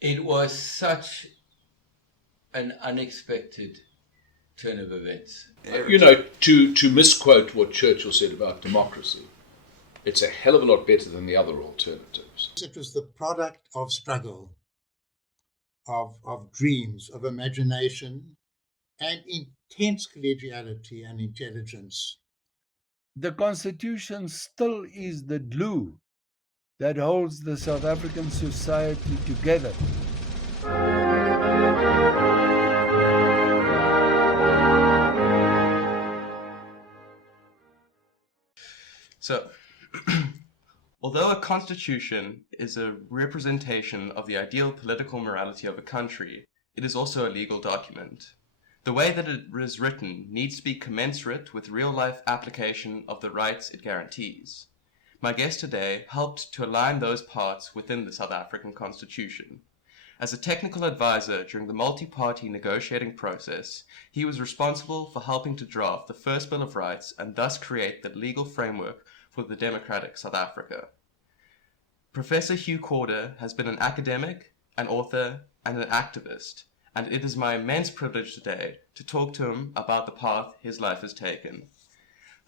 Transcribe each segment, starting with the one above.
It was such an unexpected turn of events. To misquote what Churchill said about democracy, it's a hell of a lot better than the other alternatives. It was the product of struggle, of dreams, of imagination, and intense collegiality and intelligence. The Constitution still is the glue that holds the South African society together. So, although a constitution is a representation of the ideal political morality of a country, it is also a legal document. The way that it is written needs to be commensurate with real-life application of the rights it guarantees. My guest today helped to align those parts within the South African Constitution. As a technical advisor during the multi-party negotiating process, he was responsible for helping to draft the first Bill of Rights and thus create the legal framework for the democratic South Africa. Professor Hugh Corder has been an academic, an author, and an activist, and it is my immense privilege today to talk to him about the path his life has taken.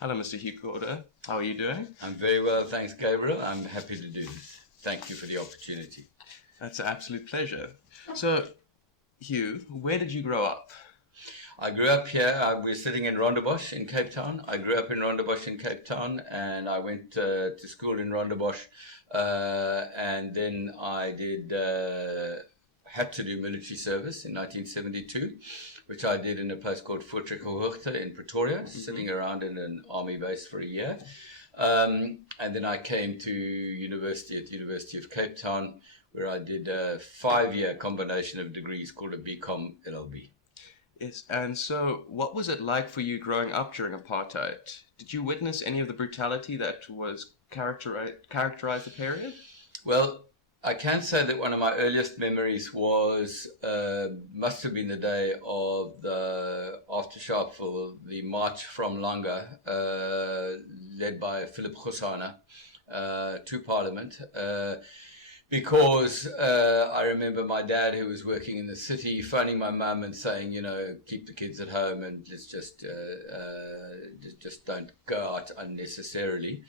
Hello, Mr. Hugh Corder. How are you doing? I'm very well, thanks, Gabriel. I'm happy to do this. Thank you for the opportunity. That's an absolute pleasure. So, Hugh, where did you grow up? I grew up here. We're sitting in Rondebosch in Cape Town. I grew up in Rondebosch in Cape Town, and I went to school in Rondebosch, and then I had to do military service in 1972, which I did in a place called Voortrekkerhoogte in Pretoria, sitting around in an army base for a year. And then I came to university at the University of Cape Town, where I did a 5-year combination of degrees called a BCom LLB. Yes, and so what was it like for you growing up during apartheid? Did you witness any of the brutality that was characterized the period? Well, I can say that one of my earliest memories must have been the day of the after Sharpeville, the march from Langa, led by Philip Khosana, to Parliament. Because I remember my dad, who was working in the city, phoning my mum and saying, keep the kids at home and let's just don't go out unnecessarily.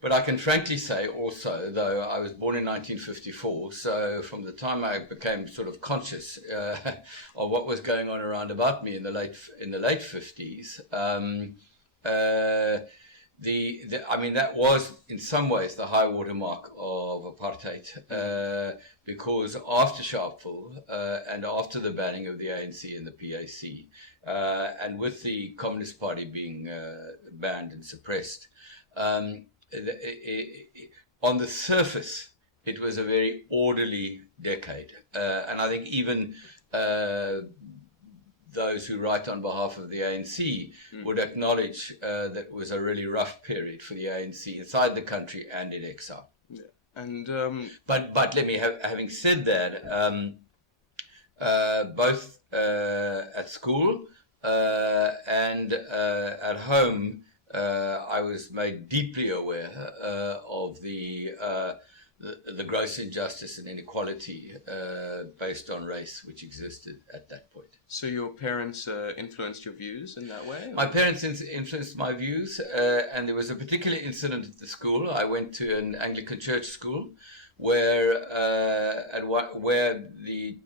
But I can frankly say also, though I was born in 1954, so from the time I became sort of conscious of what was going on around about me in the late 50s, that was in some ways the high water mark of apartheid, because after Sharpeville and after the banning of the ANC and the PAC, and with the Communist Party being banned and suppressed, on the surface, it was a very orderly decade. And I think even those who write on behalf of the ANC would acknowledge that it was a really rough period for the ANC inside the country and in exile. Yeah. And but let me having said that, both at school and at home, I was made deeply aware of the gross injustice and inequality based on race which existed at that point. So your parents influenced your views in that way? My parents influenced my views, and there was a particular incident at the school. I went to an Anglican church school where the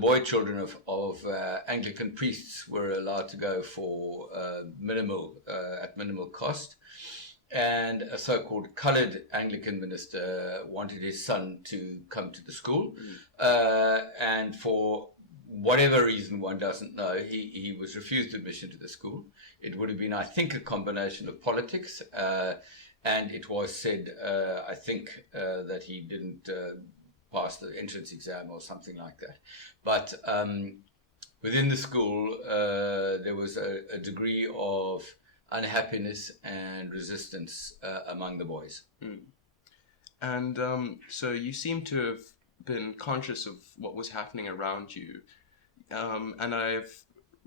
boy children of Anglican priests were allowed to go for at minimal cost, and a so-called coloured Anglican minister wanted his son to come to the school, and for whatever reason one doesn't know, he was refused admission to the school. It would have been, I think, a combination of politics, and it was said, I think, that he didn't pass the entrance exam or something like that. But within the school, there was a degree of unhappiness and resistance among the boys. And so you seem to have been conscious of what was happening around you. And I've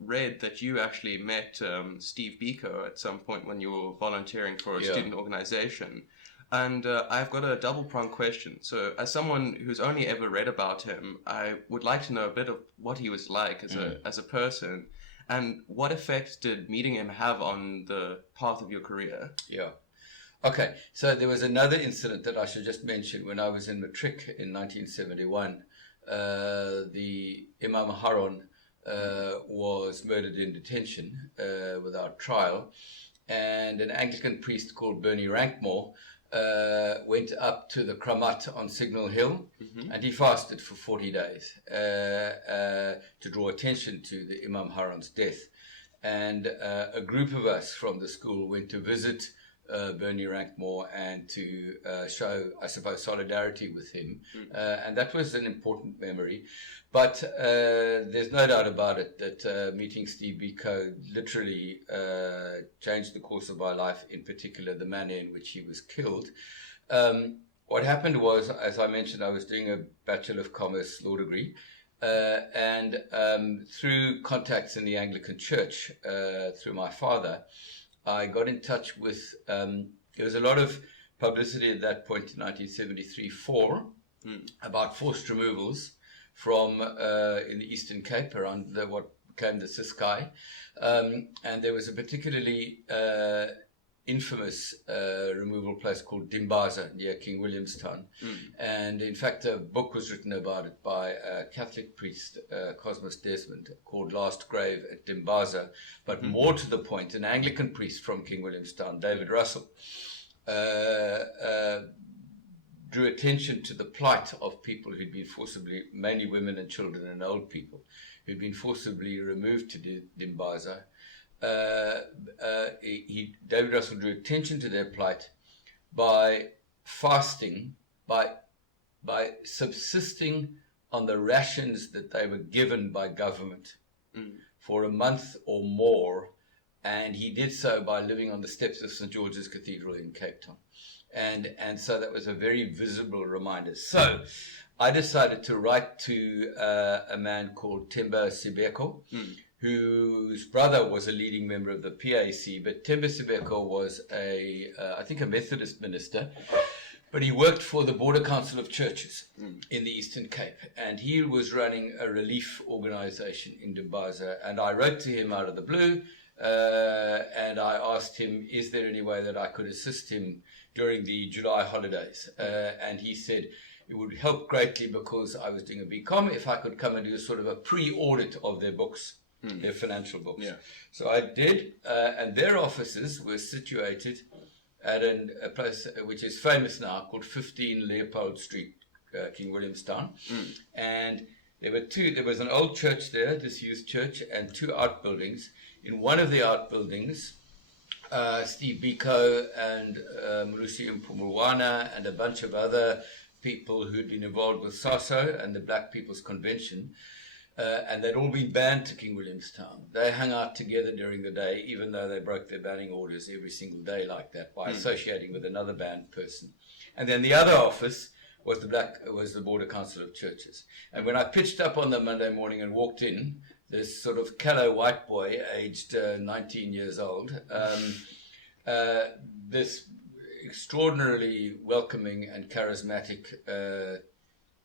read that you actually met Steve Biko at some point when you were volunteering for a student organization. And I've got a double-pronged question. So, as someone who's only ever read about him, I would like to know a bit of what he was like as a person, and what effect did meeting him have on the path of your career? Yeah. Okay, so there was another incident that I should just mention. When I was in Matric in 1971, the Imam Harun was murdered in detention without trial, and an Anglican priest called Bernie Rankmore went up to the Kramat on Signal Hill, and he fasted for 40 days to draw attention to the Imam Harun's death. And a group of us from the school went to visit Bernie Rankmore and to show, I suppose, solidarity with him. And that was an important memory. But there's no doubt about it that meeting Steve Biko literally changed the course of my life, in particular the manner in which he was killed. What happened was, as I mentioned, I was doing a Bachelor of Commerce law degree. And through contacts in the Anglican Church, through my father, I got in touch with, there was a lot of publicity at that point in 1973 about forced removals from in the Eastern Cape around what became the Ciskei. And there was a particularly infamous removal place called Dimbaza near King Williamstown. And in fact, a book was written about it by a Catholic priest, Cosmas Desmond, called Last Grave at Dimbaza. But more to the point, an Anglican priest from King Williamstown, David Russell, drew attention to the plight of people who'd been forcibly, mainly women and children and old people, who'd been forcibly removed to Dimbaza. David Russell drew attention to their plight by fasting, by subsisting on the rations that they were given by government for a month or more, and he did so by living on the steps of St. George's Cathedral in Cape Town. And so that was a very visible reminder. So I decided to write to a man called Themba Sibeko, whose brother was a leading member of the PAC, but Themba Sibeko was I think a Methodist minister, but he worked for the Border Council of Churches in the Eastern Cape, and he was running a relief organization in Dimbaza. And I wrote to him out of the blue, and I asked him, is there any way that I could assist him during the July holidays? And he said it would help greatly because I was doing a BCom if I could come and do sort of a pre-audit of their books. Their financial books. Yeah. So I did, and their offices were situated at a place which is famous now called 15 Leopold Street, King Williamstown. And there was an old church there, disused church, and two outbuildings. In one of the outbuildings, Steve Biko and Marusi Mpumulwana and a bunch of other people who'd been involved with SASO and the Black People's Convention, and they'd all been banned to King Williamstown. They hung out together during the day, even though they broke their banning orders every single day like that by associating with another banned person. And then the other office was the Border Council of Churches. And when I pitched up on the Monday morning and walked in, this sort of callow white boy, aged 19 years old, this extraordinarily welcoming and charismatic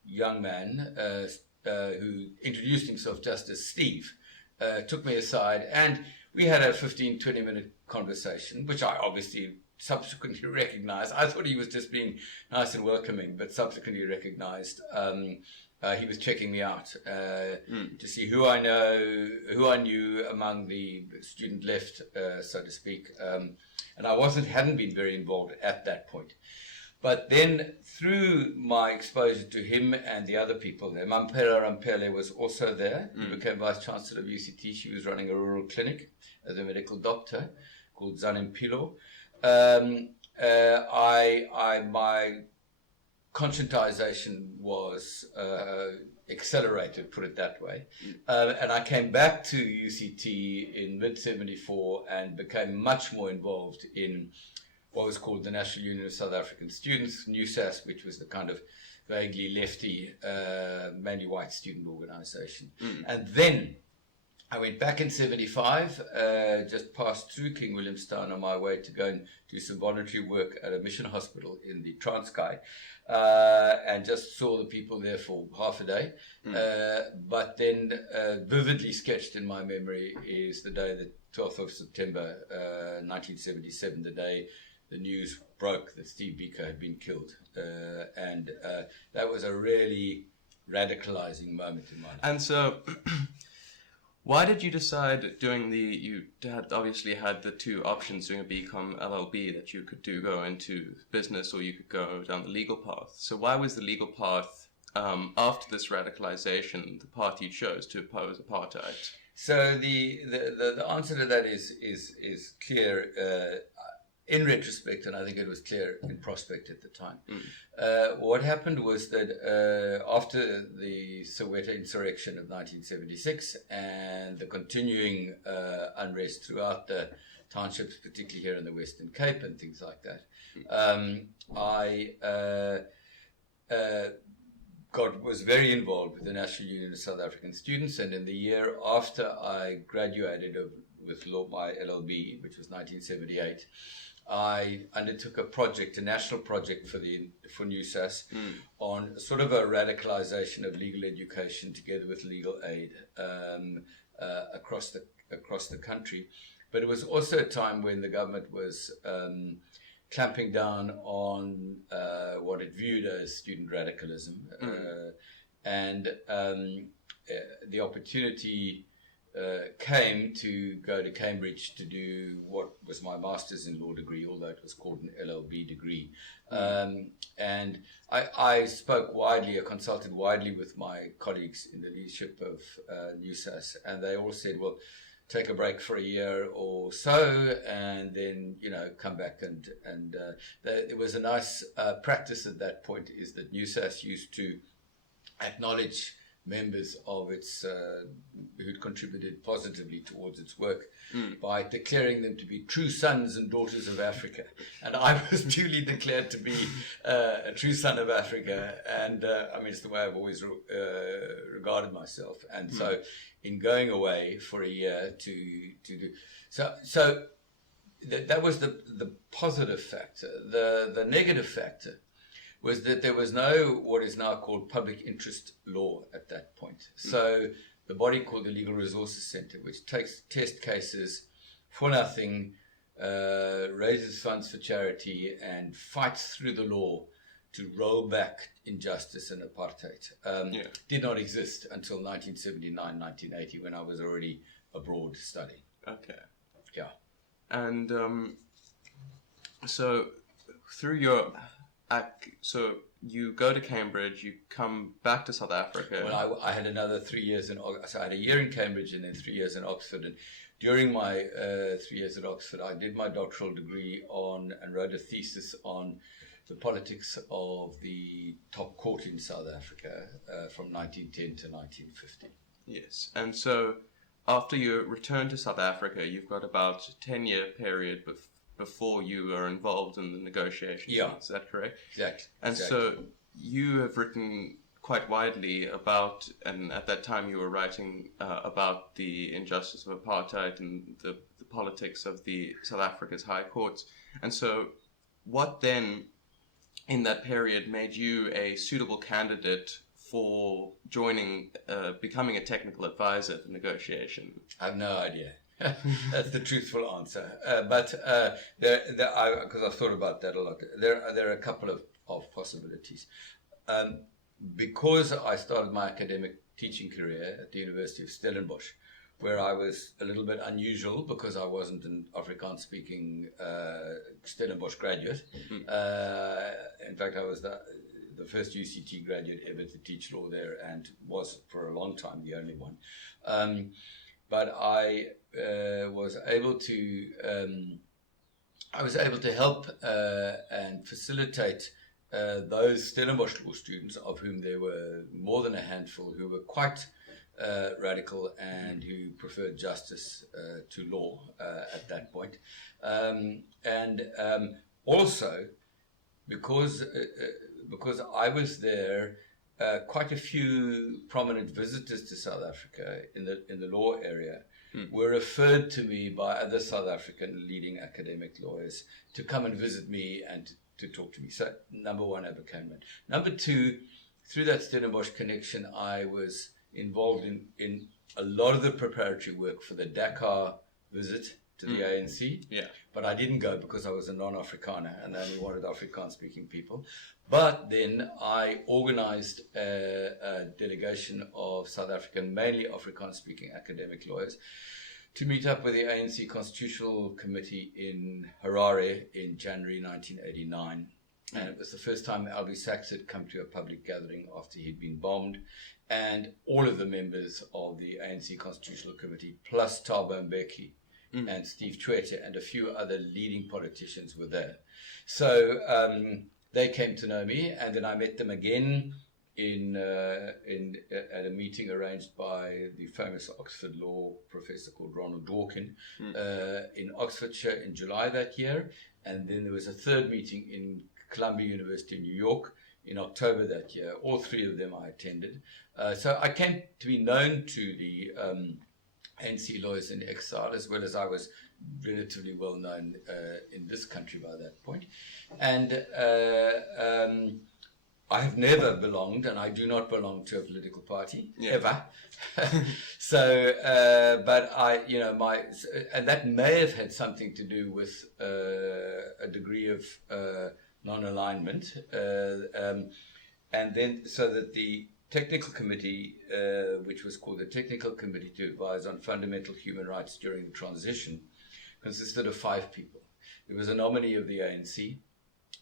young man who introduced himself just as Steve, took me aside, and we had a 15-20 minute conversation, which I obviously subsequently recognized. I thought he was just being nice and welcoming, but subsequently recognized he was checking me out to see who I knew among the student left, so to speak, and I hadn't been very involved at that point. But then through my exposure to him and the other people there, Mampela Rampele was also there. He became Vice Chancellor of UCT. She was running a rural clinic as a medical doctor called Zanempilo. My conscientization was accelerated, put it that way. And I came back to UCT in mid-74 and became much more involved in what was called the National Union of South African Students, NUSAS, which was the kind of vaguely lefty, mainly white student organization. And then I went back in 75, just passed through King Williamstown on my way to go and do some voluntary work at a mission hospital in the Transkei, and just saw the people there for half a day. But then vividly sketched in my memory is the day, the 12th of September, 1977, the day the news broke that Steve Biko had been killed. And that was a really radicalizing moment in my life. And so, why did you decide you had obviously had the two options doing a BCom LLB, that you could go into business or you could go down the legal path. So why was the legal path, after this radicalization, the path you chose to oppose apartheid? So the answer to that is clear in retrospect, and I think it was clear in prospect at the time. What happened was that after the Soweto insurrection of 1976 and the continuing unrest throughout the townships, particularly here in the Western Cape and things like that, I was very involved with the National Union of South African Students, and in the year after I graduated with my LLB, which was 1978, I undertook a national project for NUSAS on sort of a radicalization of legal education together with legal aid across the country. But it was also a time when the government was clamping down on what it viewed as student radicalism, and the opportunity came to go to Cambridge to do what was my master's in law degree, although it was called an LLB degree. And I spoke widely, I consulted widely with my colleagues in the leadership of NUSAS, and they all said, well, take a break for a year or so, and then, come back. And it was a nice practice at that point, is that NUSAS used to acknowledge members of its who'd contributed positively towards its work by declaring them to be true sons and daughters of Africa. And I was duly declared to be a true son of Africa, and it's the way I've always regarded myself. And so in going away for a year to do so that was the positive factor. The negative factor was that there was no what is now called public interest law at that point. So the body called the Legal Resources Centre, which takes test cases for nothing, raises funds for charity, and fights through the law to roll back injustice and apartheid, did not exist until 1979, 1980, when I was already abroad studying. Okay. Yeah. And so through your... So you go to Cambridge, you come back to South Africa. Well, I had another 3 years so I had a year in Cambridge and then 3 years in Oxford. And during my 3 years at Oxford, I did my doctoral degree and wrote a thesis on the politics of the top court in South Africa from 1910 to 1950. Yes. And so after you return to South Africa, you've got about a 10-year period before you are involved in the negotiations. Yeah. Is that correct? Exactly. And so you have written quite widely about, and at that time you were writing about the injustice of apartheid and the politics of the South Africa's high courts. And so what then in that period made you a suitable candidate for becoming a technical advisor for negotiation? I have no idea. That's the truthful answer. Because I've thought about that a lot. There are a couple of possibilities. Because I started my academic teaching career at the University of Stellenbosch, where I was a little bit unusual because I wasn't an Afrikaans-speaking Stellenbosch graduate. In fact, I was the first UCT graduate ever to teach law there, and was for a long time the only one. But I was able to help and facilitate those Stellenbosch law students, of whom there were more than a handful, who were quite radical and who preferred justice to law at that point. Also, because I was there quite a few prominent visitors to South Africa in the law area were referred to me by other South African leading academic lawyers to come and visit me and to talk to me. So, number one, I became one. Number two, through that Stellenbosch connection, I was involved in a lot of the preparatory work for the Dakar visit to the ANC. Yeah. But I didn't go because I was a non-Afrikaner and they only wanted Afrikaans-speaking people. But then I organized a delegation of South African, mainly Afrikaans-speaking academic lawyers to meet up with the ANC Constitutional Committee in Harare in January 1989. And it was the first time Albie Sachs had come to a public gathering after he'd been bombed. And all of the members of the ANC Constitutional Committee, plus Thabo Mbeki and Steve Tshwete and a few other leading politicians were there. So they came to know me, and then I met them again at a meeting arranged by the famous Oxford law professor called Ronald Dworkin in Oxfordshire in July that year. And then there was a third meeting in Columbia University in New York in October that year. All three of them I attended. So I came to be known to the ANC lawyers in exile, as well as I was relatively well known in this country by that point. And I have never belonged, and I do not belong to a political party, ever. So, but and that may have had something to do with a degree of non-alignment. And then, so that the technical committee, which was called the Technical Committee to Advise on Fundamental Human Rights during the transition, consisted of 5 people. There was a nominee of the ANC,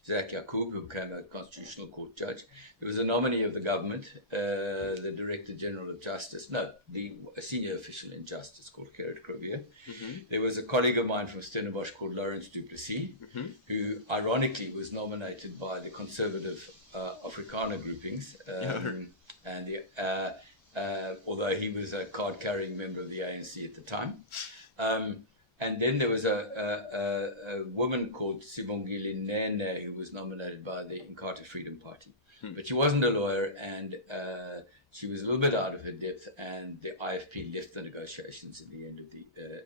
Zach Yacoub, who became a Constitutional Court judge. There was a nominee of the government, the Director General of Justice, a senior official in Justice called Gerrit Cravier. There was a colleague of mine from Stellenbosch called Lawrence du Plessis, who ironically was nominated by the conservative Afrikaner groupings, and although he was a card-carrying member of the ANC at the time. And then there was a woman called Sibongile Nene who was nominated by the Inkatha Freedom Party. But she wasn't a lawyer, and she was a little bit out of her depth, and the IFP left the negotiations in the end of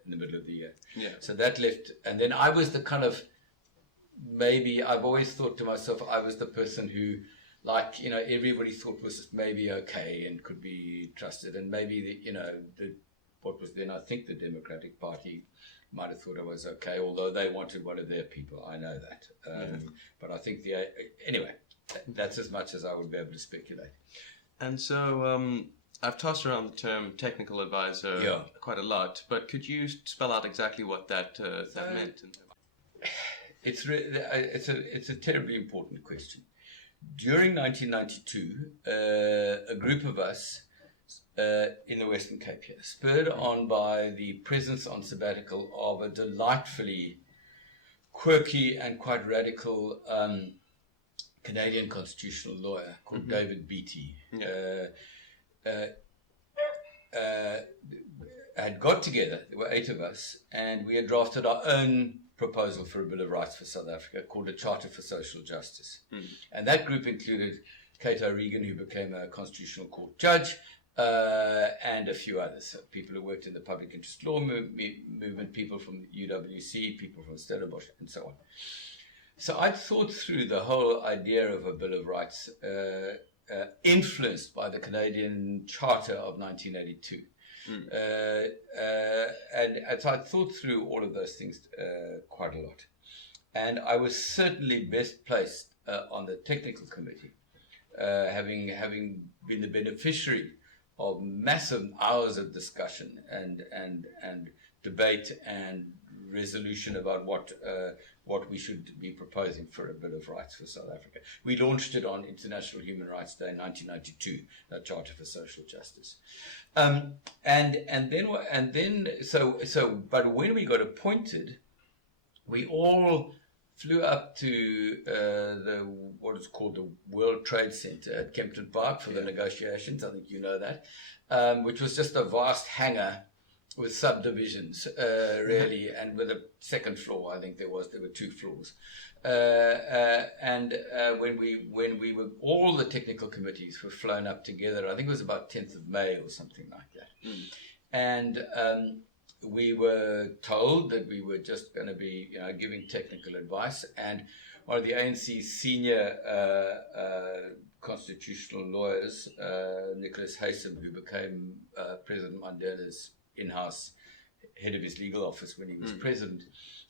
in the middle of the year. Yeah. So that left, and then I was the kind of, maybe I've always thought to myself, I was the person who, everybody thought was maybe okay and could be trusted, and maybe what was then I think the Democratic Party might have thought I was okay, although they wanted one of their people. I know that. But I think anyway, that's as much as I would be able to speculate. And so I've tossed around the term technical advisor quite a lot, but could you spell out exactly what that meant? It's a terribly important question. During 1992, a group of us in the Western Cape here, spurred on by the presence on sabbatical of a delightfully quirky and quite radical Canadian constitutional lawyer called David Beattie, had got together. There were 8 of us, and we had drafted our own proposal for a Bill of Rights for South Africa called a Charter for Social Justice. And that group included Cato Regan, who became a Constitutional Court judge, and a few others, people who worked in the public interest law movement, people from UWC, people from Stellenbosch, and so on. So I thought through the whole idea of a Bill of Rights, influenced by the Canadian Charter of 1982. And so I thought through all of those things quite a lot. And I was certainly best placed on the technical committee, having been the beneficiary of massive hours of discussion and debate and resolution about what we should be proposing for a Bill of Rights for South Africa. We launched it on International Human Rights Day in 1992, a Charter for Social Justice. But when we got appointed, we all flew up to what is called the World Trade Center at Kempton Park for the negotiations. I think you know that, which was just a vast hangar with subdivisions, really, and with a second floor. I think there were 2 floors. And when we were, all the technical committees were flown up together. I think it was about 10th of May or something like that. And we were told that we were just going to be, giving technical advice. And one of the ANC's senior constitutional lawyers, Nicholas Haysom, who became President Mandela's in-house head of his legal office when he was president,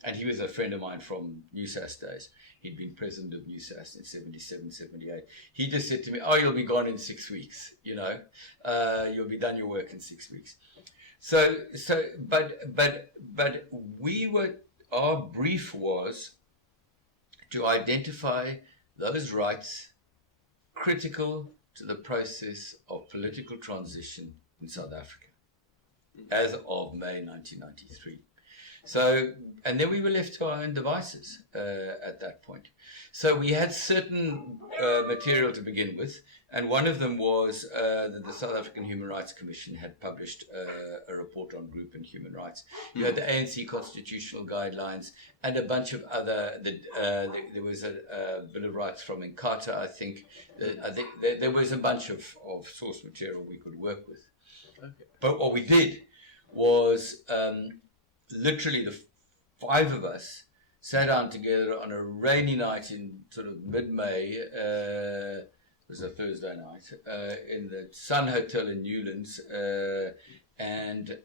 and he was a friend of mine from NewSAS days. He'd been president of NewSAS in 77, 78. He just said to me, "Oh, you'll be gone in 6 weeks, you'll be done your work in 6 weeks." But our brief was to identify those rights critical to the process of political transition in South Africa as of May 1993. And then we were left to our own devices at that point. So we had certain material to begin with, and one of them was that the South African Human Rights Commission had published a report on group and human rights. You had the ANC constitutional guidelines and a bunch of other. There was a Bill of Rights from Inkatha, I think. I think there was a bunch of source material we could work with. Okay. But what we did was literally the 5 of us sat down together on a rainy night in sort of mid-May. It was a Thursday night in the Sun Hotel in Newlands, and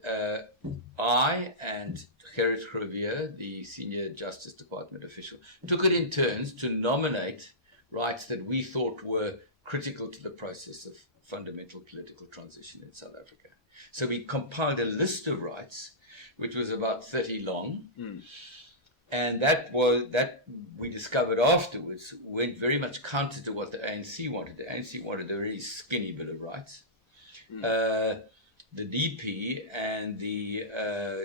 I and Gerrit Grovier, the senior Justice Department official, took it in turns to nominate rights that we thought were critical to the process of fundamental political transition in South Africa. So we compiled a list of rights, which was about 30 long, and that we discovered afterwards went very much counter to what the ANC wanted. The ANC wanted a very skinny Bill of Rights. The DP and the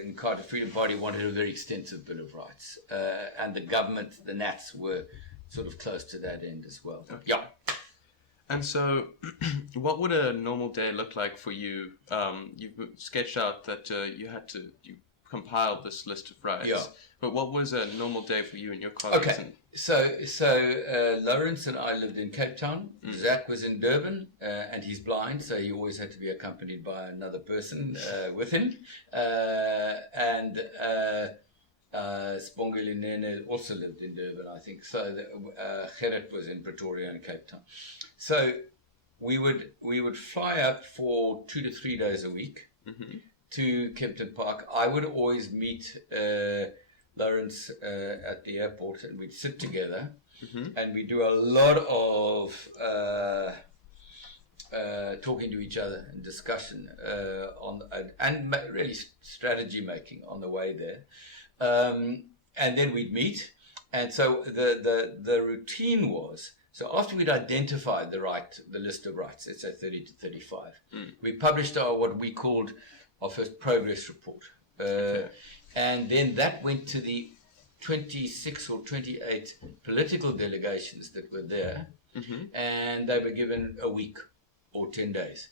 Inkatha Freedom Party wanted a very extensive Bill of Rights, and the government, the Nats, were sort of close to that end as well. Okay. Yeah. And so, what would a normal day look like for you? You've sketched out that you compiled this list of rights. Yeah. But what was a normal day for you and your colleagues? Okay. So Lawrence and I lived in Cape Town. Zach was in Durban, and he's blind, so he always had to be accompanied by another person with him. And Spongile Nene also lived in Durban, I think. So Gerrit was in Pretoria and Cape Town. So we would fly up for 2 to 3 days a week to Kempton Park. I would always meet Lawrence at the airport, and we'd sit together, and we'd do a lot of talking to each other and discussion and really strategy making on the way there. And then we'd meet, and so the routine was, so after we'd identified the list of rights, let's say 30 to 35, we published what we called our first progress report. And then that went to the 26 or 28 political delegations that were there, and they were given a week or 10 days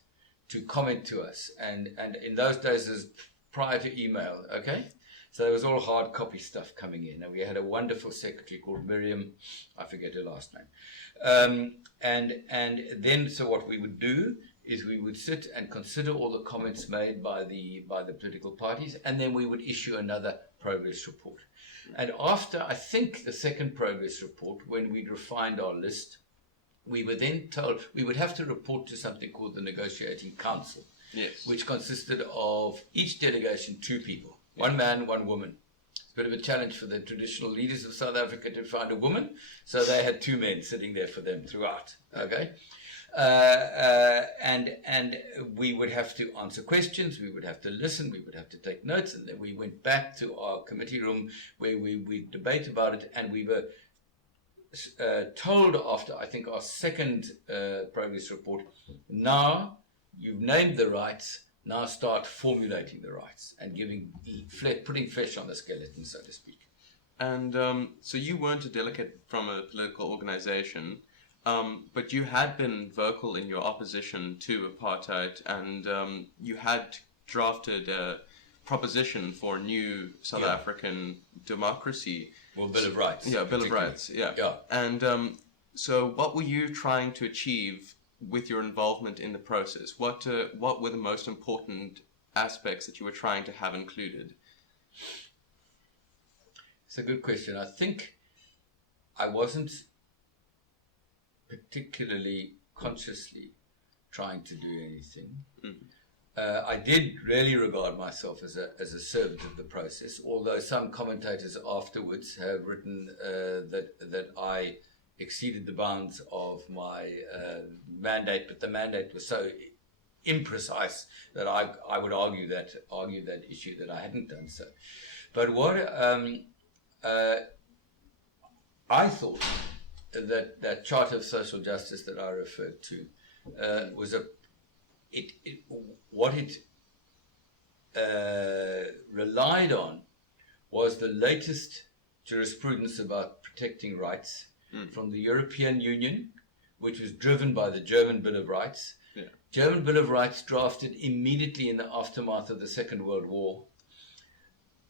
to comment to us. And in those days, it was prior to email, okay? So there was all hard copy stuff coming in. And we had a wonderful secretary called Miriam, I forget her last name. And then, so what we would do is we would sit and consider all the comments made by the political parties, and then we would issue another progress report. And after, I think, the second progress report, when we'd refined our list, we were then told we would have to report to something called the Negotiating Council, which consisted of each delegation 2 people, 1 man, 1 woman. It's a bit of a challenge for the traditional leaders of South Africa to find a woman, so they had 2 men sitting there for them throughout, okay? And we would have to answer questions, we would have to listen, we would have to take notes, and then we went back to our committee room where we debate about it, and we were told after, I think, our second progress report, now you've named the rights, now start formulating the rights and putting flesh on the skeleton, so to speak. And so you weren't a delegate from a political organization, but you had been vocal in your opposition to apartheid, and you had drafted proposition for a new South African democracy. Well, Bill of Rights. Yeah, Bill of Rights. Yeah. And so, what were you trying to achieve with your involvement in the process? What were the most important aspects that you were trying to have included? It's a good question. I think I wasn't particularly consciously trying to do anything. I did really regard myself as a servant of the process, although some commentators afterwards have written that I exceeded the bounds of my mandate, but the mandate was so imprecise that I would argue that issue that I hadn't done so. But what I thought that Charter of Social Justice that I referred to was what it relied on was the latest jurisprudence about protecting rights from the European Union, which was driven by the German Bill of Rights. Yeah. German Bill of Rights drafted immediately in the aftermath of the Second World War,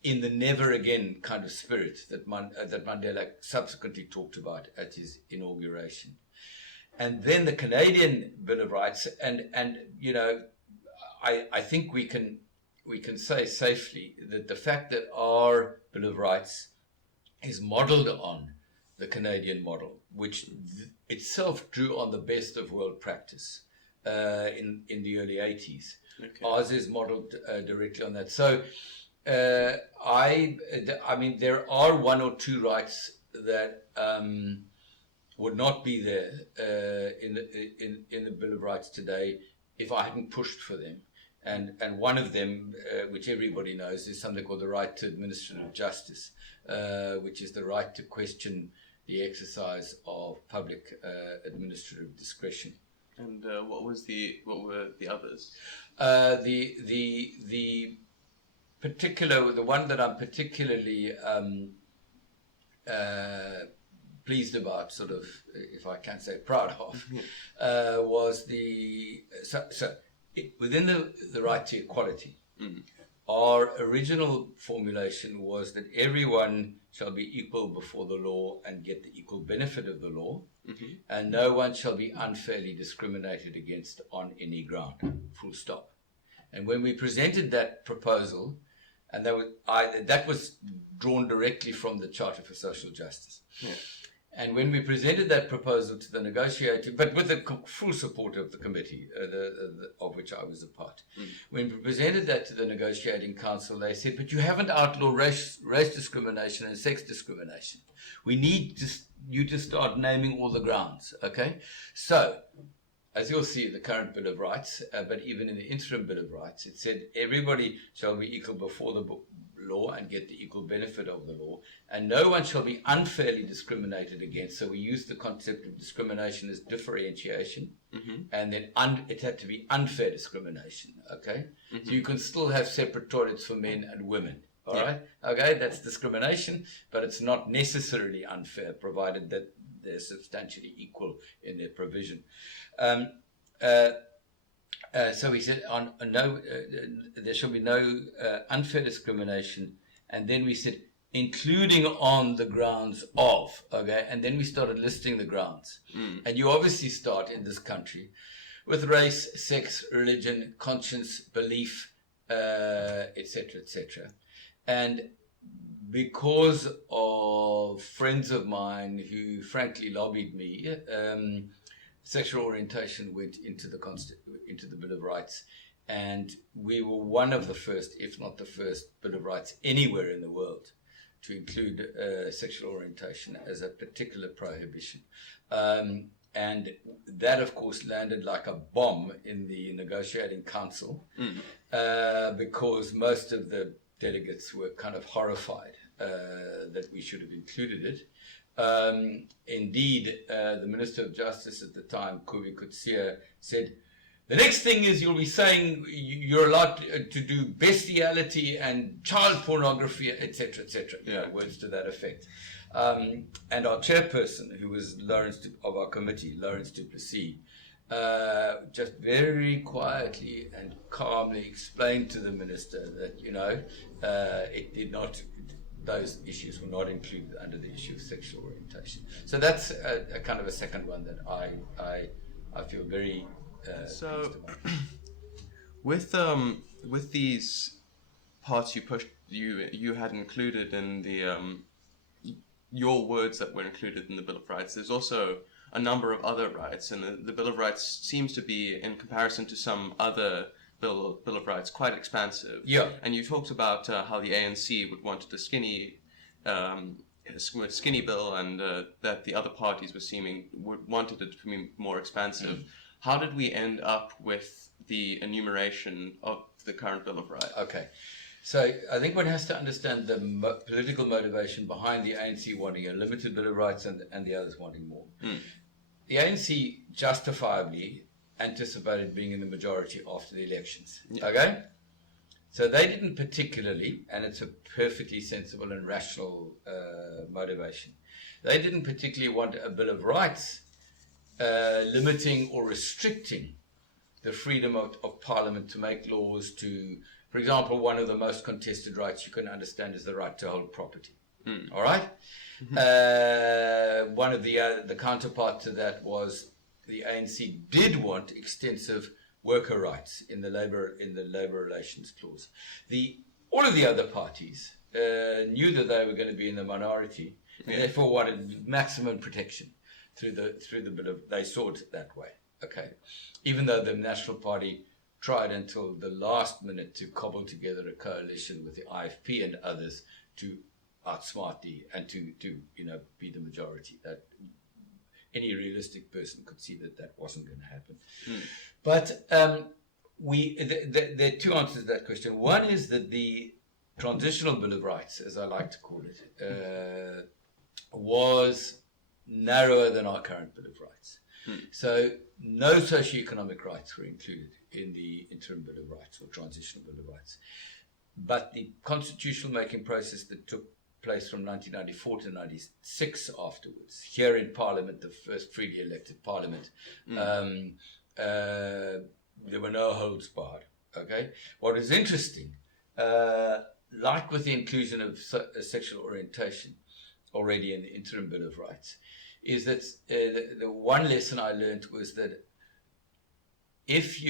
in the never again kind of spirit that Mandela subsequently talked about at his inauguration. And then the Canadian Bill of Rights, and you know, I think we can say safely that the fact that our Bill of Rights is modelled on the Canadian model, which itself drew on the best of world practice in the early 80s. Okay. Ours is modelled directly on that. So I mean, there are one or two rights that would not be there in the Bill of Rights today if I hadn't pushed for them. And one of them, which everybody knows, is something called the right to administrative justice, which is the right to question the exercise of public administrative discretion. And what were the others? The one that I'm particularly pleased about, sort of, if I can say proud of, was within the right to equality. Our original formulation was that everyone shall be equal before the law and get the equal benefit of the law, and no one shall be unfairly discriminated against on any ground, full stop. And when we presented that proposal, and that was drawn directly from the Charter for Social Justice. Yeah. And when we presented that proposal to the negotiator, but with the full support of the committee, of which I was a part, when we presented that to the negotiating council, they said, but you haven't outlawed race discrimination and sex discrimination. We need you to start naming all the grounds, okay? So, as you'll see, the current Bill of Rights, but even in the interim Bill of Rights, it said everybody shall be equal before the law and get the equal benefit of the law, and no one shall be unfairly discriminated against. So we used the concept of discrimination as differentiation, and then it had to be unfair discrimination, okay? So you can still have separate toilets for men and women, all right? Okay, that's discrimination, but it's not necessarily unfair, provided that they're substantially equal in their provision. So we said there shall be no unfair discrimination, and then we said including on the grounds of, okay, and then we started listing the grounds. And you obviously start in this country with race, sex, religion, conscience, belief, etc., etc. And because of friends of mine who frankly lobbied me, sexual orientation went into the Bill of Rights, and we were one of the first, if not the first, Bill of Rights anywhere in the world to include sexual orientation as a particular prohibition. And that, of course, landed like a bomb in the negotiating council because most of the delegates were kind of horrified that we should have included it. Indeed, the Minister of Justice at the time, Kubi Kutsia, said, the next thing is you'll be saying you're allowed to do bestiality and child pornography, etc., etc., words to that effect. And our chairperson, who was of our committee, Lawrence du Plessis, just very quietly and calmly explained to the minister that, it did not, those issues were not included under the issue of sexual orientation. So that's a kind of a second one that I feel very So, pleased about. with these parts you had included in the your words that were included in the Bill of Rights, there's also a number of other rights, and the Bill of Rights seems to be, in comparison to some other Bill of Rights, quite expansive. Yeah. And you talked about how the ANC would want the skinny bill, and that the other parties wanted it to be more expansive. How did we end up with the enumeration of the current Bill of Rights? Okay. So I think one has to understand the political motivation behind the ANC wanting a limited Bill of Rights and the others wanting more. The ANC justifiably anticipated being in the majority after the elections. Yeah. Okay? So they didn't particularly, and it's a perfectly sensible and rational motivation, they didn't particularly want a Bill of Rights limiting or restricting the freedom of Parliament to make laws to, for example, one of the most contested rights you can understand is the right to hold property. All right? One of the counterpart to that was the ANC did want extensive worker rights in the labor relations clause. All of the other parties knew that they were going to be in the minority, and therefore wanted maximum protection through the Bill of. They saw it that way. Okay, even though the National Party tried until the last minute to cobble together a coalition with the IFP and others to outsmart and to be the majority. That any realistic person could see that wasn't going to happen. But there are two answers to that question. One is that the transitional Bill of Rights, as I like to call it, was narrower than our current Bill of Rights. So no socioeconomic rights were included in the interim Bill of Rights or transitional Bill of Rights. But the constitutional making process that took place from 1994 to 96 afterwards, here in Parliament, the first freely elected Parliament, there were no holds barred. Okay, what is interesting, like with the inclusion of sexual orientation already in the interim Bill of Rights, is that the one lesson I learned was that if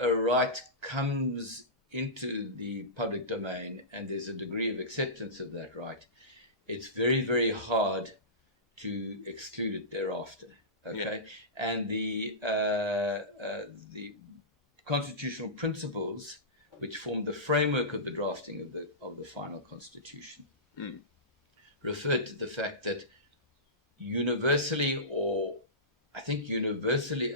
a right comes into the public domain and there's a degree of acceptance of that right, it's very, very hard to exclude it thereafter. Okay, and the constitutional principles which formed the framework of the drafting of the final constitution referred to the fact that universally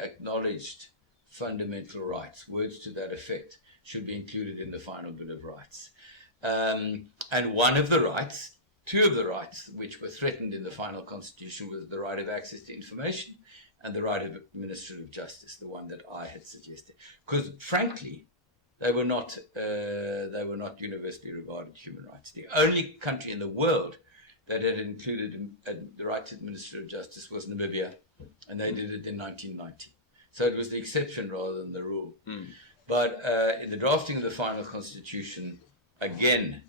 acknowledged fundamental rights, words to that effect, should be included in the final Bill of Rights. And two of the rights which were threatened in the final constitution was the right of access to information and the right of administrative justice, the one that I had suggested. Because frankly, they were not universally regarded human rights. The only country in the world that had included the right to administrative justice was Namibia, and they did it in 1990. So it was the exception rather than the rule. But in the drafting of the final constitution, again,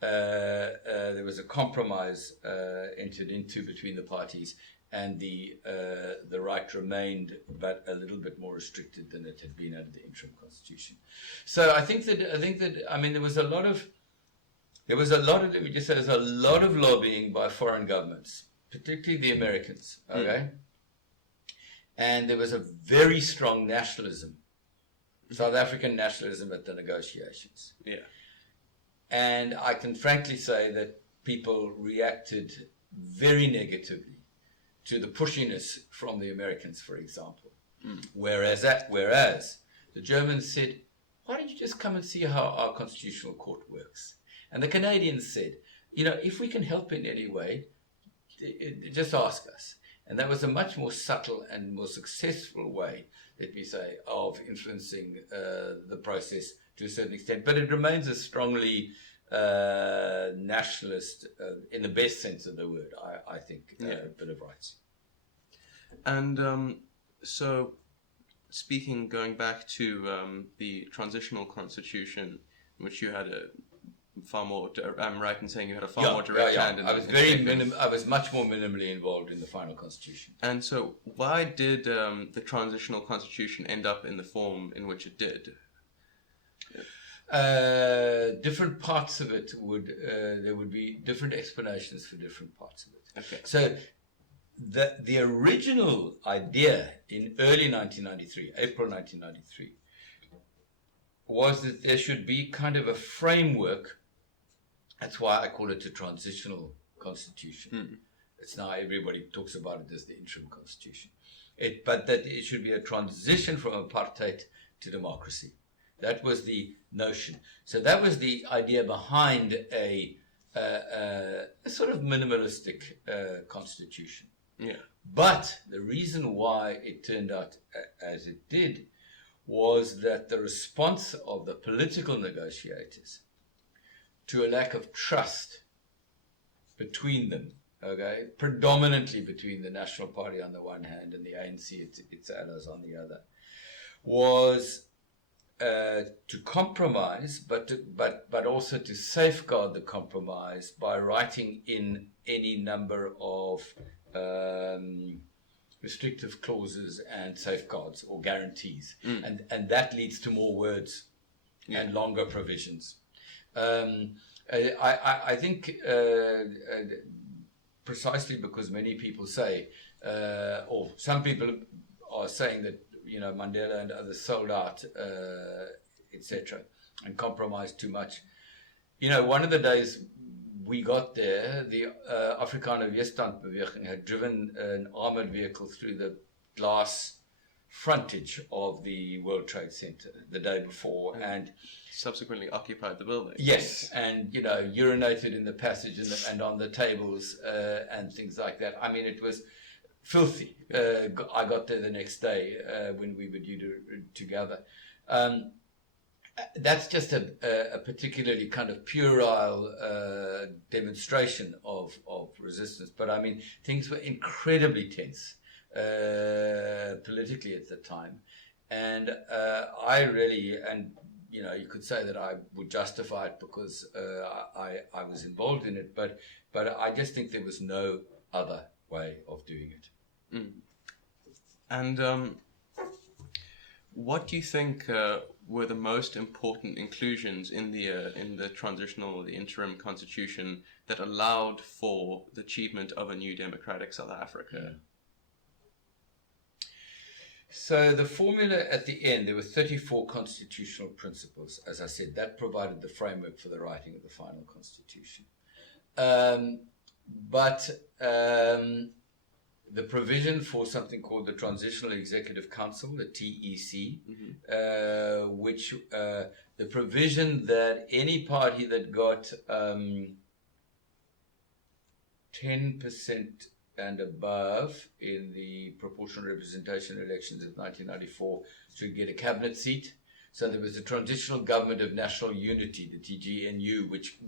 there was a compromise entered into between the parties, and the right remained, but a little bit more restricted than it had been under the interim constitution. So I think that there was a lot of let me just say, there's a lot of lobbying by foreign governments, particularly the Americans. Okay, and there was a very strong nationalism, South African nationalism at the negotiations. Yeah. And I can frankly say that people reacted very negatively to the pushiness from the Americans, for example. Whereas the Germans said, why don't you just come and see how our constitutional court works? And the Canadians said, if we can help in any way, just ask us. And that was a much more subtle and more successful way, let me say, of influencing the process to a certain extent. But it remains a strongly nationalist, in the best sense of the word, I think, Bill of Rights. And So, going back to the transitional constitution, in which you had a far more, I'm right in saying you had a far more direct hand in I was I was much more minimally involved in the final constitution. And so, why did the transitional constitution end up in the form in which it did? Different parts of it there would be different explanations for different parts of it. Okay. So the original idea in early 1993, April 1993, was that there should be kind of a framework. That's why I call it a transitional constitution. It's now everybody talks about it as the interim constitution. But that it should be a transition from apartheid to democracy. That was the notion. So that was the idea behind a sort of minimalistic constitution. Yeah. But the reason why it turned out as it did was that the response of the political negotiators to a lack of trust between them, okay, predominantly between the National Party on the one hand and the ANC, its allies on the other, was to compromise, but also to safeguard the compromise by writing in any number of restrictive clauses and safeguards or guarantees, and that leads to more words and longer provisions. I think precisely because many people say, or some people are saying that, you know, Mandela and others sold out, etc., and compromised too much. You know, one of the days we got there, the Afrikaner Weerstandbeweging had driven an armored vehicle through the glass frontage of the World Trade Center the day before, and subsequently occupied the building. Yes, and, you know, urinated in the passage and on the tables and things like that. I mean, it was filthy. I got there the next day when we were due to gather. That's just a particularly kind of puerile demonstration of resistance. But I mean, things were incredibly tense politically at the time. And I really, and you know, you could say that I would justify it because I was involved in it, but I just think there was no other way of doing it. Mm. And what do you think were the most important inclusions in the transitional, the interim constitution that allowed for the achievement of a new democratic South Africa? Yeah. So the formula at the end, there were 34 constitutional principles. As I said, that provided the framework for the writing of the final constitution. But the provision for something called the Transitional Executive Council, the TEC, which the provision that any party that got 10% and above in the proportional representation elections of 1994 should get a cabinet seat. So there was a Transitional Government of National Unity, the TGNU, which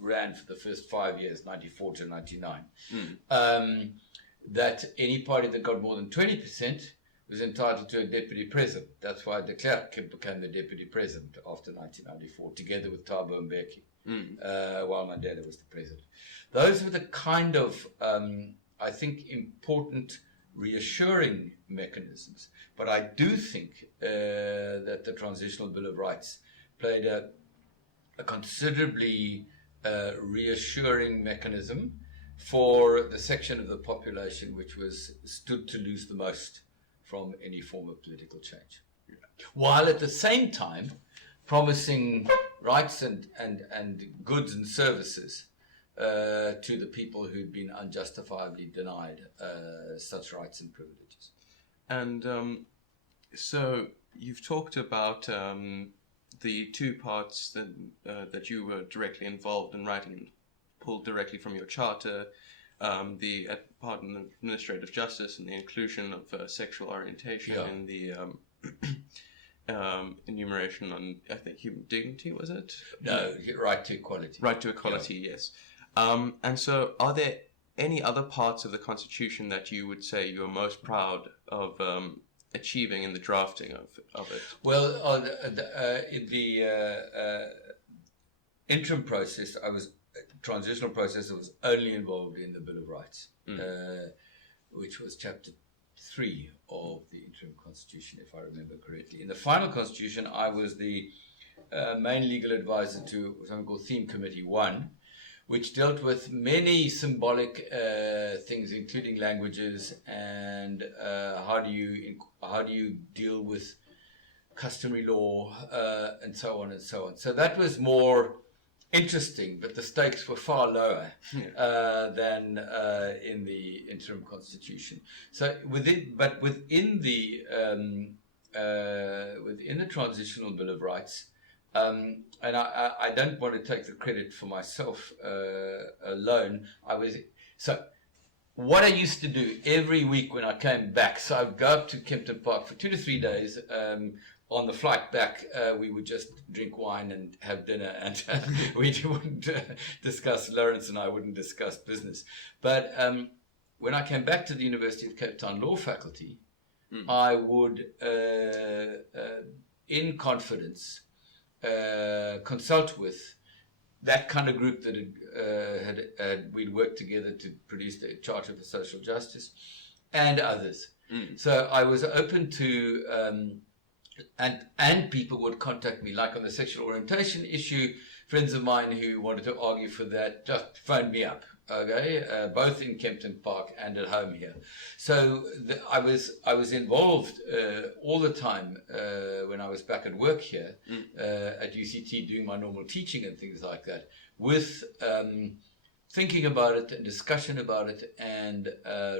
ran for the first 5 years, 94 to 99. That any party that got more than 20% was entitled to a deputy president. That's why de Klerk became the deputy president after 1994, together with Thabo Mbeki, while Mandela was the president. Those were the kind of, I think, important reassuring mechanisms. But I do think that the Transitional Bill of Rights played a considerably reassuring mechanism for the section of the population which stood to lose the most from any form of political change, while at the same time promising rights and goods and services to the people who'd been unjustifiably denied such rights and privileges. And so you've talked about the two parts that you were directly involved in writing, pulled directly from your charter, the part in administrative justice and the inclusion of sexual orientation in the enumeration on, I think, human dignity, was it? No, right to equality. Right to equality, yes. And so are there any other parts of the Constitution that you would say you're most proud of achieving in the drafting of it? Well, in the interim process, transitional process, I was only involved in the Bill of Rights, which was chapter 3 of the interim constitution, if I remember correctly. In the final constitution, I was the main legal advisor to something called Theme Committee 1, which dealt with many symbolic things, including languages and how do you deal with customary law and so on and so on. So that was more interesting, but the stakes were far lower than in the interim constitution. So within the transitional Bill of Rights, and I don't want to take the credit for myself alone. What I used to do every week when I came back, so I'd go up to Kempton Park for 2 to 3 days. On the flight back, we would just drink wine and have dinner, and we wouldn't discuss, Lawrence and I wouldn't discuss business. But when I came back to the University of Cape Town Law Faculty, I would, in confidence, consult with that kind of group that we'd worked together to produce the Charter for Social Justice and others. So I was open to, and people would contact me, like on the sexual orientation issue, friends of mine who wanted to argue for that just phoned me up. Okay, both in Kempton Park and at home here. So I was involved all the time when I was back at work here at UCT doing my normal teaching and things like that, with thinking about it and discussion about it and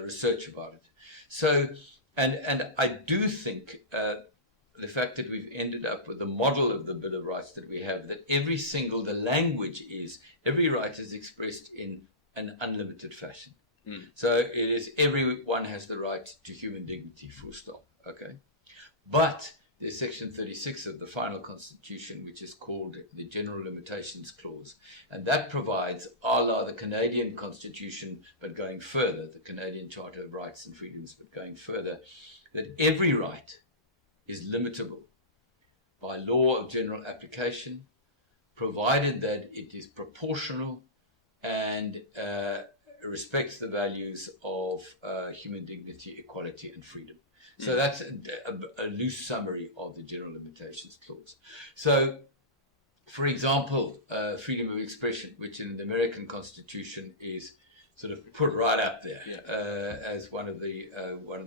research about it. So, and I do think the fact that we've ended up with the model of the Bill of Rights that we have, that the language is, every right is expressed in an unlimited fashion. So it is, everyone has the right to human dignity, full stop. Okay, but there's section 36 of the final constitution, which is called the General Limitations Clause, and that provides, a la the Canadian Constitution, but going further, the Canadian Charter of Rights and Freedoms, but going further, that every right is limitable by law of general application, provided that it is proportional and respects the values of human dignity, equality, and freedom. So that's a loose summary of the General Limitations Clause. So, for example, freedom of expression, which in the American Constitution is sort of put right up there as one of the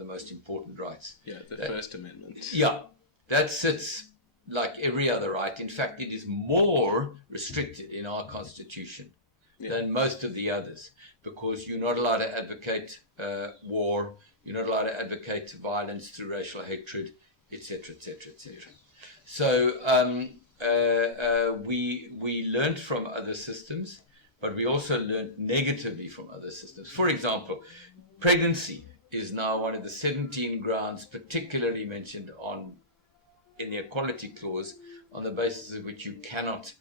most important rights. Yeah, the First Amendment. Yeah, that sits like every other right. In fact, it is more restricted in our Constitution than most of the others, because you're not allowed to advocate war, you're not allowed to advocate violence through racial hatred, etc., etc., etc. So we learned from other systems, but we also learned negatively from other systems. For example, pregnancy is now one of the 17 grounds particularly mentioned in the Equality Clause, on the basis of which you cannot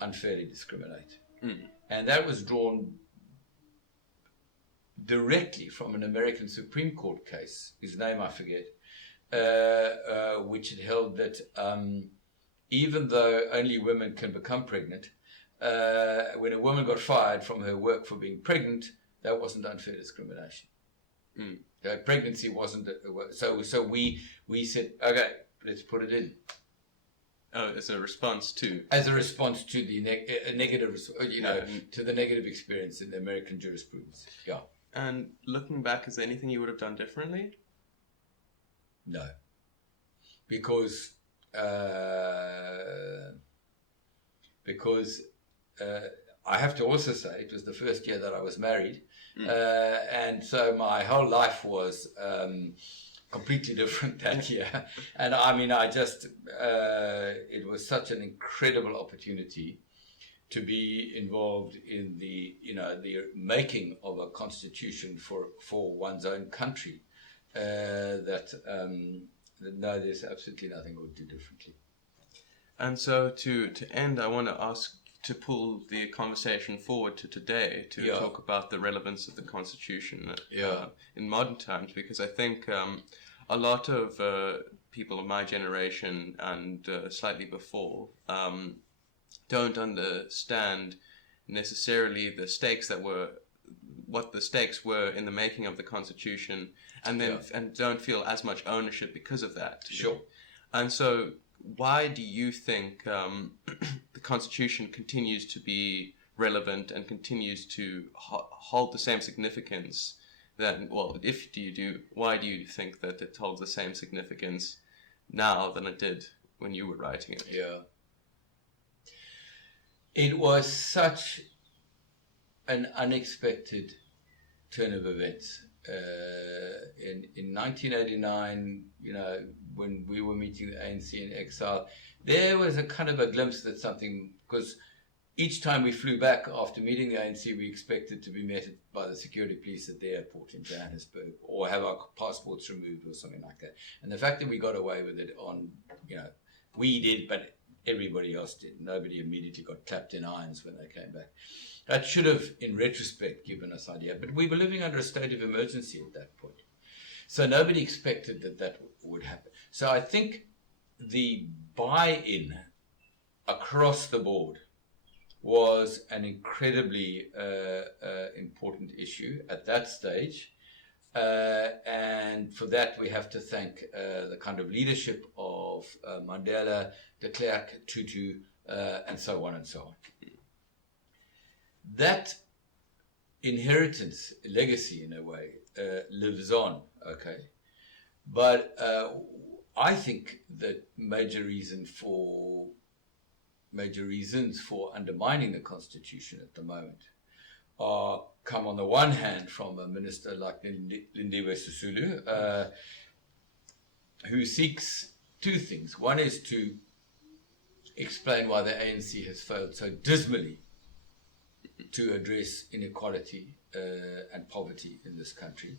unfairly discriminate. And that was drawn directly from an American Supreme Court case, whose name I forget, which had held that even though only women can become pregnant, when a woman got fired from her work for being pregnant, that wasn't unfair discrimination. Pregnancy wasn't. So we said, okay, let's put it in. Oh, as a response to? As a response to the negative, to the negative experience in the American jurisprudence. Yeah. And looking back, is there anything you would have done differently? No. Because I have to also say it was the first year that I was married, and so my whole life was completely different that year. And I mean, it was such an incredible opportunity to be involved in the making of a constitution for one's own country, that no, there's absolutely nothing I would do differently. And so to end, I want to ask to pull the conversation forward to today to talk about the relevance of the Constitution in modern times, because I think a lot of people of my generation and slightly before don't understand necessarily the stakes that were what the stakes were in the making of the Constitution, and then and don't feel as much ownership because of that. Sure. And so, why do you think the Constitution continues to be relevant and continues to hold the same significance? Then, well, why do you think that it holds the same significance now than it did when you were writing it? Yeah. It was such an unexpected turn of events. In 1989, when we were meeting the ANC in exile, there was a kind of a glimpse that something, because each time we flew back after meeting the ANC, we expected to be met by the security police at the airport in Johannesburg, or have our passports removed or something like that. And the fact that we got away with it we did, but everybody else did. Nobody immediately got clapped in irons when they came back. That should have, in retrospect, given us idea. But we were living under a state of emergency at that point. So nobody expected that would happen. So I think the buy-in across the board was an incredibly important issue at that stage. And for that, we have to thank the kind of leadership of Mandela, de Klerk, Tutu, and so on and so on. That inheritance, legacy in a way, lives on, okay? But I think that major reasons for undermining the Constitution at the moment come on the one hand from a minister like Lindiwe Sisulu, who seeks two things. One is to explain why the ANC has failed so dismally to address inequality and poverty in this country.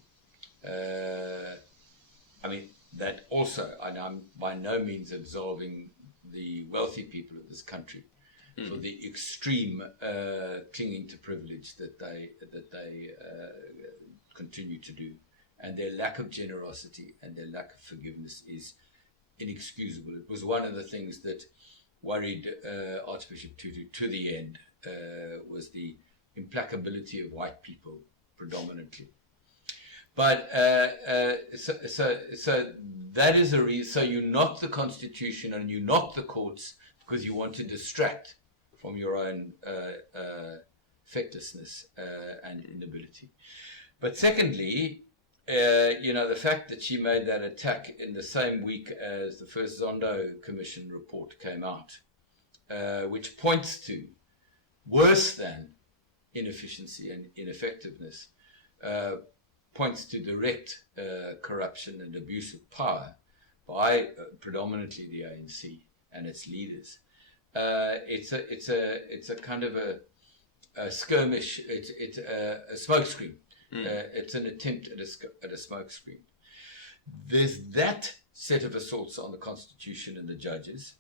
That also, and I'm by no means absolving the wealthy people of this country for the extreme clinging to privilege that they continue to do, and their lack of generosity and their lack of forgiveness is inexcusable. It was one of the things that worried Archbishop Tutu to the end, was the implacability of white people predominantly. But so that is a reason. So you knock the Constitution and you knock the courts because you want to distract from your own effectiveness and inability. But secondly, the fact that she made that attack in the same week as the first Zondo Commission report came out, which points to worse than inefficiency and ineffectiveness, points to direct corruption and abuse of power by predominantly the ANC and its leaders. It's a kind of a skirmish. It's a smokescreen. It's an attempt at a smokescreen. There's that set of assaults on the Constitution and the judges.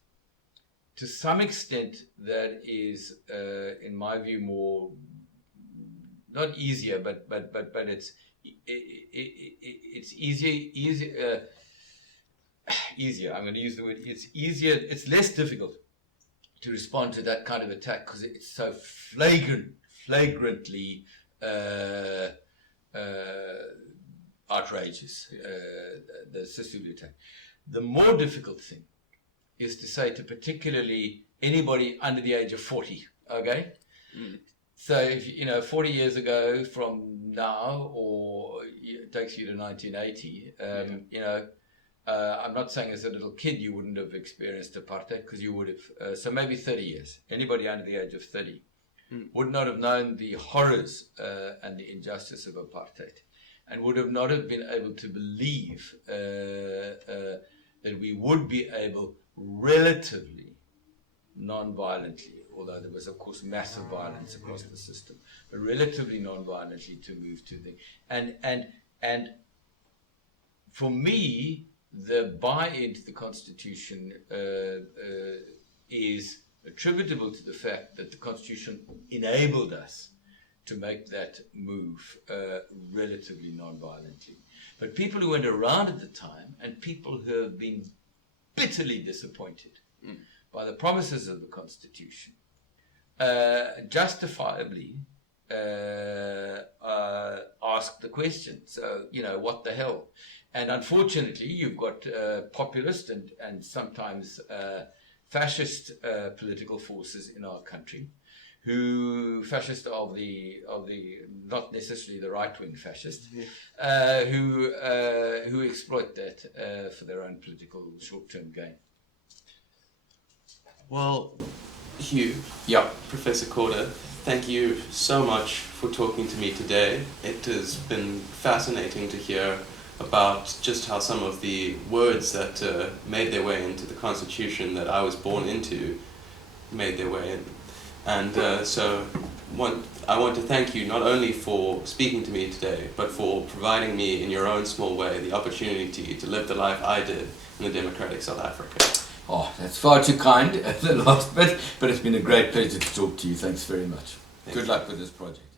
To some extent, that is, in my view, more not easier, but it's easier. I'm going to use the word. It's easier. It's less difficult to respond to that kind of attack because it's so flagrantly outrageous. The Sisulu attack. The more difficult thing is to say to particularly anybody under the age of 40. Okay. So if 40 years ago from now, or it takes you to 1980, I'm not saying as a little kid you wouldn't have experienced apartheid, because you would have. So maybe 30 years. Anybody under the age of 30 would not have known the horrors and the injustice of apartheid, and would have not have been able to believe that we would be able relatively non-violently, although there was, of course, massive violence across the system, but relatively non-violently to move to the... And for me, the buy-in to the Constitution is attributable to the fact that the Constitution enabled us to make that move relatively non-violently. But people who went around at the time, and people who have been bitterly disappointed by the promises of the Constitution, justifiably ask the question. So, what the hell? And unfortunately, you've got populist and sometimes fascist political forces in our country, fascist of the not necessarily the right-wing fascist, who exploit that for their own political short-term gain. Well, Hugh, yeah, Professor Corder, thank you so much for talking to me today. It has been fascinating to hear about just how some of the words that made their way into the Constitution that I was born into made their way in. And so I want to thank you not only for speaking to me today, but for providing me in your own small way the opportunity to live the life I did in the democratic South Africa. Oh, that's far too kind, the last bit, but it's been a great pleasure to talk to you. Thanks very much. Good luck with this project.